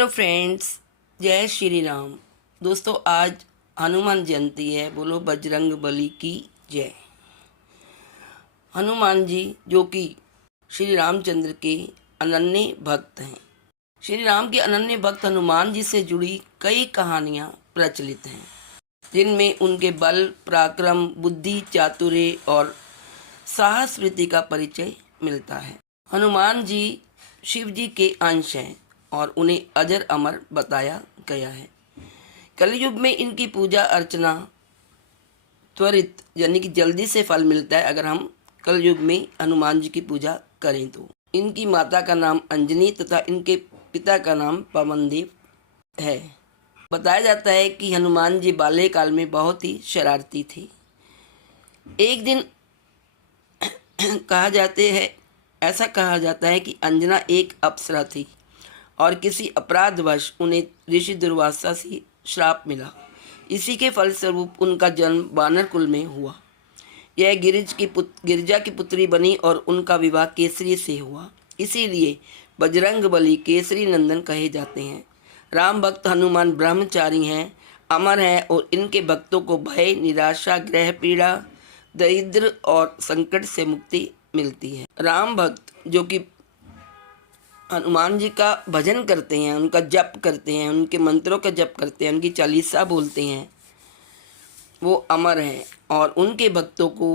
Hello friends, जय श्री राम। दोस्तों, आज हनुमान जयंती है। बोलो बजरंग बली की जय। हनुमान जी जो कि श्री रामचंद्र के अनन्य भक्त हैं। श्री राम के अनन्य भक्त हनुमान जी से जुड़ी कई कहानियाँ प्रचलित हैं, जिनमें उनके बल, पराक्रम, बुद्धि, चातुर्य और साहस वृत्ति का परिचय मिलता है। हनुमान जी शिव जी के अंश हैं और उन्हें अजर अमर बताया गया है। कलयुग में इनकी पूजा अर्चना त्वरित यानी कि जल्दी से फल मिलता है अगर हम कलयुग में हनुमान जी की पूजा करें तो। इनकी माता का नाम अंजनी तथा इनके पिता का नाम पवनदेव है। बताया जाता है कि हनुमान जी बाल्यकाल में बहुत ही शरारती थे। एक दिन ऐसा कहा जाता है कि अंजना एक अप्सरा थी और किसी अपराधवश उन्हें ऋषि दुर्वासा से श्राप मिला। इसी के फलस्वरूप उनका जन्म वानर कुल में हुआ। यह गिरिजा की पुत्री बनी और उनका विवाह केसरी से हुआ। इसीलिए बजरंग बली केसरी नंदन कहे जाते हैं। राम भक्त हनुमान ब्रह्मचारी हैं, अमर हैं और इनके भक्तों को भय, निराशा, ग्रह पीड़ा, दरिद्र और संकट से मुक्ति मिलती है। राम भक्त जो कि हनुमान जी का भजन करते हैं, उनका जप करते हैं, उनके मंत्रों का जप करते हैं, उनकी चालीसा बोलते हैं, वो अमर हैं और उनके भक्तों को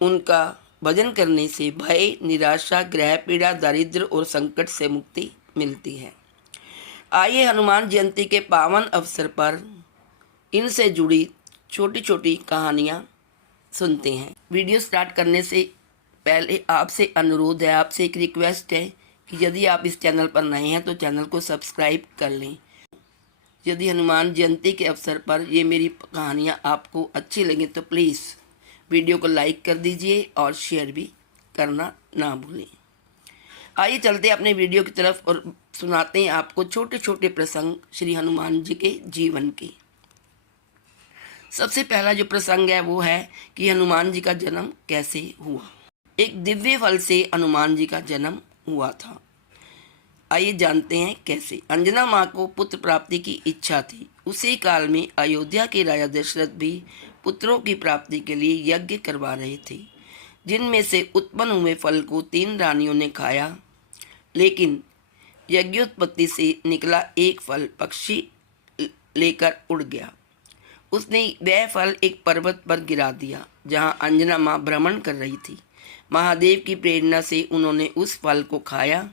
उनका भजन करने से भय, निराशा, ग्रह पीड़ा, दारिद्र्य और संकट से मुक्ति मिलती है। आइए हनुमान जयंती के पावन अवसर पर इनसे जुड़ी छोटी छोटी कहानियाँ सुनते हैं। वीडियो स्टार्ट करने से पहले आपसे अनुरोध है, आपसे एक रिक्वेस्ट है कि यदि आप इस चैनल पर नए हैं तो चैनल को सब्सक्राइब कर लें। यदि हनुमान जयंती के अवसर पर ये मेरी कहानियाँ आपको अच्छी लगें तो प्लीज़ वीडियो को लाइक कर दीजिए और शेयर भी करना ना भूलें। आइए चलते अपने वीडियो की तरफ और सुनाते हैं आपको छोटे छोटे प्रसंग श्री हनुमान जी के जीवन के। सबसे पहला जो प्रसंग है वो है कि हनुमान जी का जन्म कैसे हुआ। एक दिव्य फल से हनुमान जी का जन्म हुआ था। आइए जानते हैं कैसे। अंजना माँ को पुत्र प्राप्ति की इच्छा थी। उसी काल में अयोध्या के राजा दशरथ भी पुत्रों की प्राप्ति के लिए यज्ञ करवा रहे थे, जिनमें से उत्पन्न हुए फल को 3 रानियों ने खाया, लेकिन यज्ञोत्पत्ति से निकला एक फल पक्षी लेकर उड़ गया। उसने वह फल एक पर्वत पर गिरा दिया जहाँ अंजना माँ भ्रमण कर रही थी। महादेव की प्रेरणा से उन्होंने उस फल को खाया,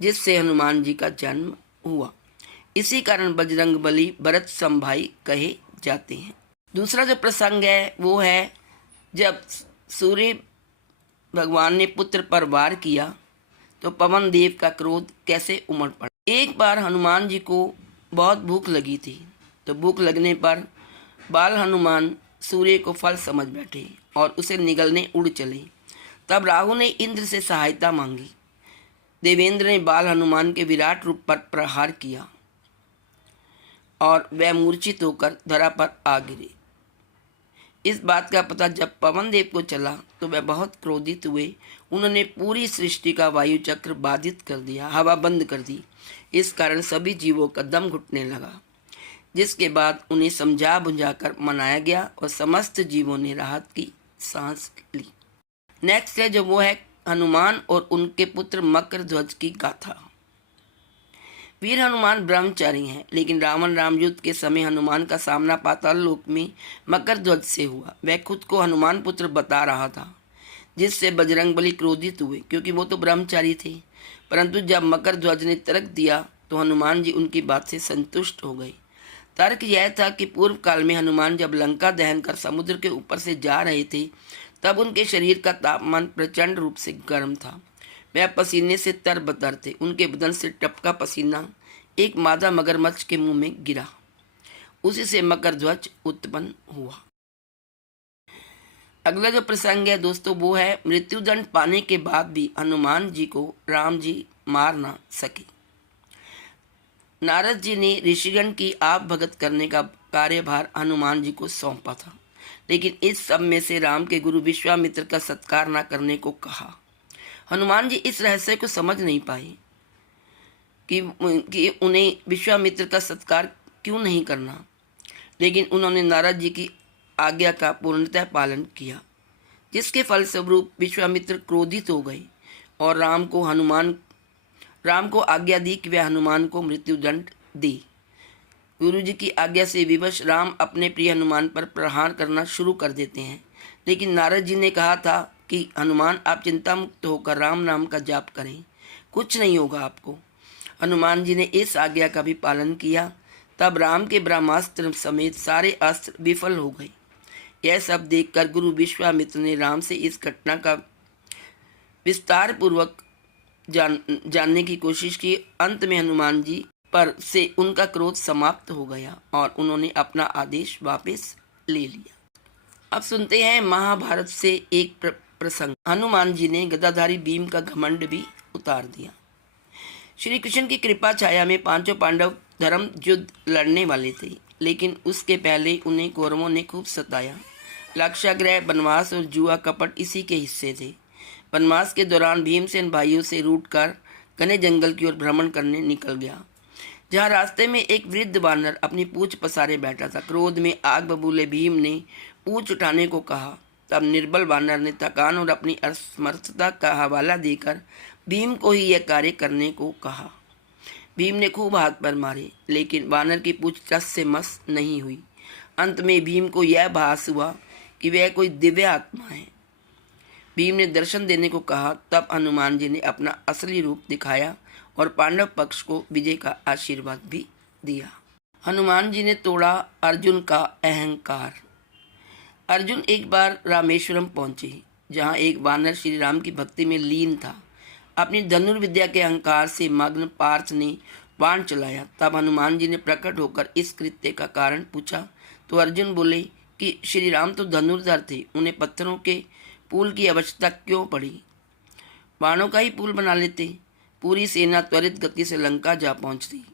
जिससे हनुमान जी का जन्म हुआ। इसी कारण बजरंग बली भरत समभाई कहे जाते हैं। दूसरा जो प्रसंग है वो है जब सूर्य भगवान ने पुत्र पर वार किया तो पवन देव का क्रोध कैसे उमड़ पड़ा। एक बार हनुमान जी को बहुत भूख लगी थी, तो भूख लगने पर बाल हनुमान सूर्य को फल समझ बैठे और उसे निगलने उड़ चले। तब राहु ने इंद्र से सहायता मांगी। देवेंद्र ने बाल हनुमान के विराट रूप पर प्रहार किया और वह मूर्छित होकर धरा पर आ गिरे। इस बात का पता जब पवन देव को चला तो वह बहुत क्रोधित हुए। उन्होंने पूरी सृष्टि का वायु चक्र बाधित कर दिया, हवा बंद कर दी। इस कारण सभी जीवों का दम घुटने लगा, जिसके बाद उन्हें समझा बुझाकर मनाया गया और समस्त जीवों ने राहत की सांस ली। नेक्स्ट है जो वो है हनुमान और उनके पुत्र मकर ध्वज की गाथा। वीर हनुमान ब्रह्मचारी हैं, लेकिन रावण रामयुद्ध के समय हनुमान का सामना पाताल लोक में मकर ध्वज से हुआ। वह खुद को हनुमान पुत्र बता रहा था, जिससे बजरंग बली क्रोधित हुए, क्योंकि वो तो ब्रह्मचारी थे। परंतु जब मकर ध्वज ने तर्क दिया तो हनुमान जी उनकी बात से संतुष्ट हो गए। तर्क यह था कि पूर्व काल में हनुमान जब लंका दहन कर समुद्र के ऊपर से जा रहे थे, तब उनके शरीर का तापमान प्रचंड रूप से गर्म था। वह पसीने से तरबतर थे। उनके बदन से टपका पसीना एक मादा मगरमच्छ के मुंह में गिरा। उसी से मकर ध्वज उत्पन्न हुआ। अगला जो प्रसंग है दोस्तों वो है मृत्युदंड पाने के बाद भी हनुमान जी को राम जी मार ना सके। नारद जी ने ऋषिगण की आप भगत करने का कार्यभार हनुमान जी को सौंपा था, लेकिन इस सब में से राम के गुरु विश्वामित्र का सत्कार न करने को कहा। हनुमान जी इस रहस्य को समझ नहीं पाए। कि उन्हें विश्वामित्र का सत्कार क्यों नहीं करना, लेकिन उन्होंने नारद जी की आज्ञा का पूर्णतः पालन किया, जिसके फलस्वरूप विश्वामित्र क्रोधित हो गए और राम को आज्ञा दी कि वह हनुमान को मृत्युदंड दे। गुरु जी की आज्ञा से विवश राम अपने प्रिय हनुमान पर प्रहार करना शुरू कर देते हैं, लेकिन नारद जी ने कहा था कि हनुमान आप चिंता मुक्त होकर राम नाम का जाप करें, कुछ नहीं होगा आपको। हनुमान जी ने इस आज्ञा का भी पालन किया। तब राम के ब्रह्मास्त्र समेत सारे अस्त्र विफल हो गए। यह सब देखकर गुरु विश्वामित्र ने राम से इस घटना का विस्तार पूर्वक जानने की कोशिश की। अंत में हनुमान जी पर से उनका क्रोध समाप्त हो गया और उन्होंने अपना आदेश वापस ले लिया। अब सुनते हैं महाभारत से एक प्रसंग। हनुमान जी ने गदाधारी भीम का घमंड भी उतार दिया। श्री कृष्ण की कृपा छाया में पांचों पांडव धर्म युद्ध लड़ने वाले थे, लेकिन उसके पहले उन्हें कौरवों ने खूब सताया। लाक्षागृह, वनवास और जुआ कपट इसी के हिस्से थे। वनवास के दौरान भीमसेन भाइयों से रूठकर घने जंगल की ओर भ्रमण करने निकल गया, जहाँ रास्ते में एक वृद्ध बानर अपनी पूंछ पसारे बैठा था। क्रोध में आग बबूले भीम ने पूंछ उठाने को कहा। तब निर्बल बानर ने थकान और अपनी असमर्थता का हवाला देकर भीम को ही यह कार्य करने को कहा। भीम ने खूब हाथ पर मारे, लेकिन बानर की पूंछ टस से मस नहीं हुई। अंत में भीम को यह भास हुआ कि वह कोई दिव्य आत्मा है। भीम ने दर्शन देने को कहा। तब हनुमान जी ने अपना असली रूप दिखाया और पांडव पक्ष को विजय का आशीर्वाद भी दिया। हनुमान जी ने तोड़ा अर्जुन का अहंकार। अर्जुन एक बार रामेश्वरम पहुंचे, जहां एक वानर श्री राम की भक्ति में लीन था। अपनी धनुर्विद्या के अहंकार से मग्न पार्थ ने बाण चलाया। तब हनुमान जी ने प्रकट होकर इस कृत्य का कारण पूछा, तो अर्जुन बोले कि श्री राम तो धनुर्धर थे, उन्हें पत्थरों के पुल की आवश्यकता क्यों पड़ी, बाणों का ही पुल बना लेते। पूरी सेना त्वरित गति से लंका जा पहुंचती।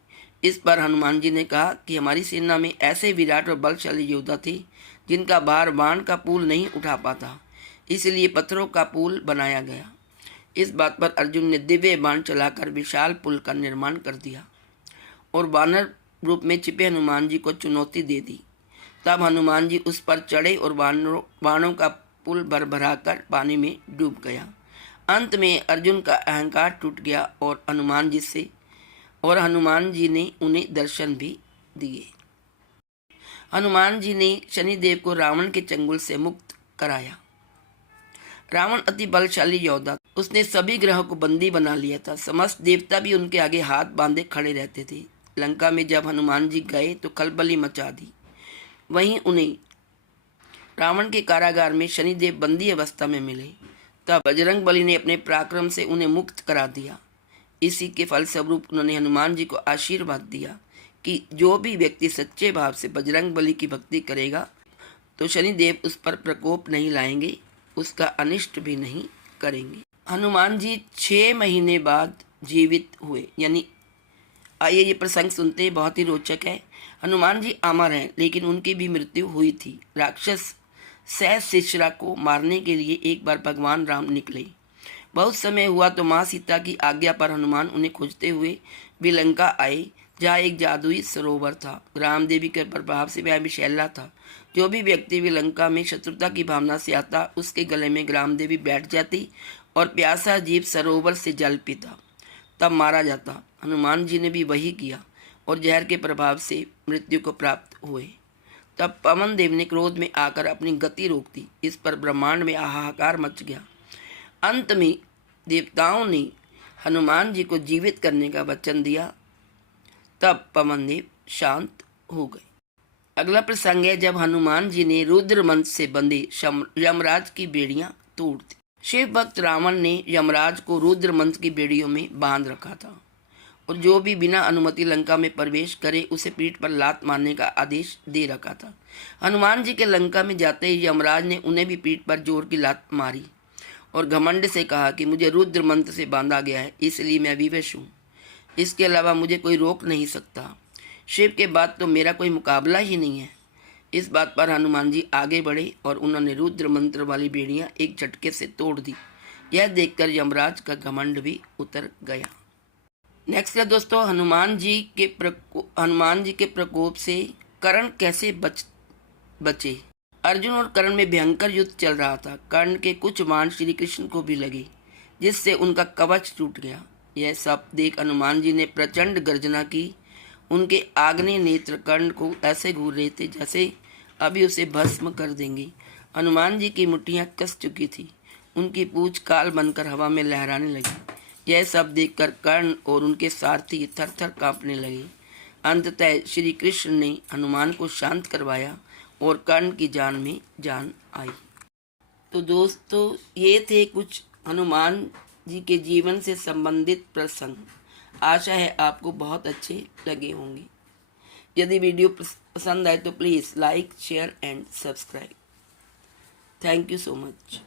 इस पर हनुमान जी ने कहा कि हमारी सेना में ऐसे विराट और बलशाली योद्धा थे जिनका भार बाण का पुल नहीं उठा पाता, इसलिए पत्थरों का पुल बनाया गया। इस बात पर अर्जुन ने दिव्य बाण चलाकर विशाल पुल का निर्माण कर दिया और वानर रूप में छिपे हनुमान जी को चुनौती दे दी। तब हनुमान जी उस पर चढ़े और बाणों का पुल भरभराकर पानी में डूब गया। अंत में अर्जुन का अहंकार टूट गया और हनुमान जी ने उन्हें दर्शन भी दिए। हनुमान जी ने शनिदेव को रावण के चंगुल से मुक्त कराया। रावण अति बलशाली योद्धा, उसने सभी ग्रहों को बंदी बना लिया था। समस्त देवता भी उनके आगे हाथ बांधे खड़े रहते थे। लंका में जब हनुमान जी गए तो खलबली मचा दी। वहीं उन्हें रावण के कारागार में शनिदेव बंदी अवस्था में मिले। तब बजरंग बली ने अपने पराक्रम से उन्हें मुक्त करा दिया। इसी के फलस्वरूप उन्होंने हनुमान जी को आशीर्वाद दिया कि जो भी व्यक्ति सच्चे भाव से बजरंग बली की भक्ति करेगा तो शनिदेव उस पर प्रकोप नहीं लाएंगे, उसका अनिष्ट भी नहीं करेंगे। हनुमान जी 6 महीने बाद जीवित हुए। यानी आइए ये प्रसंग सुनते हैं, बहुत ही रोचक है। हनुमान जी अमर हैं, लेकिन उनकी भी मृत्यु हुई थी। राक्षस सहस्रासुर को मारने के लिए एक बार भगवान राम निकले। बहुत समय हुआ तो माँ सीता की आज्ञा पर हनुमान उन्हें खोजते हुए विलंका आए, जहाँ एक जादुई सरोवर था। राम देवी के प्रभाव से वह विषैला था। जो भी व्यक्ति विलंका में शत्रुता की भावना से आता, उसके गले में ग्राम देवी बैठ जाती और प्यासा जीव सरोवर से जल पीता, तब मारा जाता। हनुमान जी ने भी वही किया और जहर के प्रभाव से मृत्यु को प्राप्त हुए। तब पवन देव ने क्रोध में आकर अपनी गति रोक दी। इस पर ब्रह्मांड में हाहाकार मच गया। अंत में देवताओं ने हनुमान जी को जीवित करने का वचन दिया। तब पवन देव शांत हो गए। अगला प्रसंग है जब हनुमान जी ने रुद्र मंत्र से बंधे यमराज की बेड़ियां तोड़ दी। शिव भक्त रावण ने यमराज को रुद्र मंत्र की बेड़ियों में बांध रखा था और जो भी बिना अनुमति लंका में प्रवेश करे उसे पीठ पर लात मारने का आदेश दे रखा था। हनुमान जी के लंका में जाते ही यमराज ने उन्हें भी पीठ पर जोर की लात मारी और घमंड से कहा कि मुझे रुद्र मंत्र से बांधा गया है, इसलिए मैं विवश हूँ। इसके अलावा मुझे कोई रोक नहीं सकता। शिव के बाद तो मेरा कोई मुकाबला ही नहीं है। इस बात पर हनुमान जी आगे बढ़े और उन्होंने रुद्र मंत्र वाली बेड़ियां एक झटके से तोड़ दी। यह देखकर यमराज का घमंड भी उतर गया। नेक्स्ट है दोस्तों, हनुमान जी के प्रकोप से कर्ण कैसे बचे। अर्जुन और कर्ण में भयंकर युद्ध चल रहा था। कर्ण के कुछ बाण श्री कृष्ण को भी लगे, जिससे उनका कवच टूट गया। यह सब देख हनुमान जी ने प्रचंड गर्जना की। उनके आग्नेय नेत्र कर्ण को ऐसे घूर रहे थे जैसे अभी उसे भस्म कर देंगे। हनुमान जी की मुट्ठियां कस चुकी थी। उनकी पूंछ काल बनकर हवा में लहराने लगी। यह सब देखकर कर्ण और उनके सारथी थर थर कांपने लगे। अंततः श्री कृष्ण ने हनुमान को शांत करवाया और कर्ण की जान में जान आई। तो दोस्तों, ये थे कुछ हनुमान जी के जीवन से संबंधित प्रसंग। आशा है आपको बहुत अच्छे लगे होंगे। यदि वीडियो पसंद आए तो please like, share and subscribe. Thank you so much.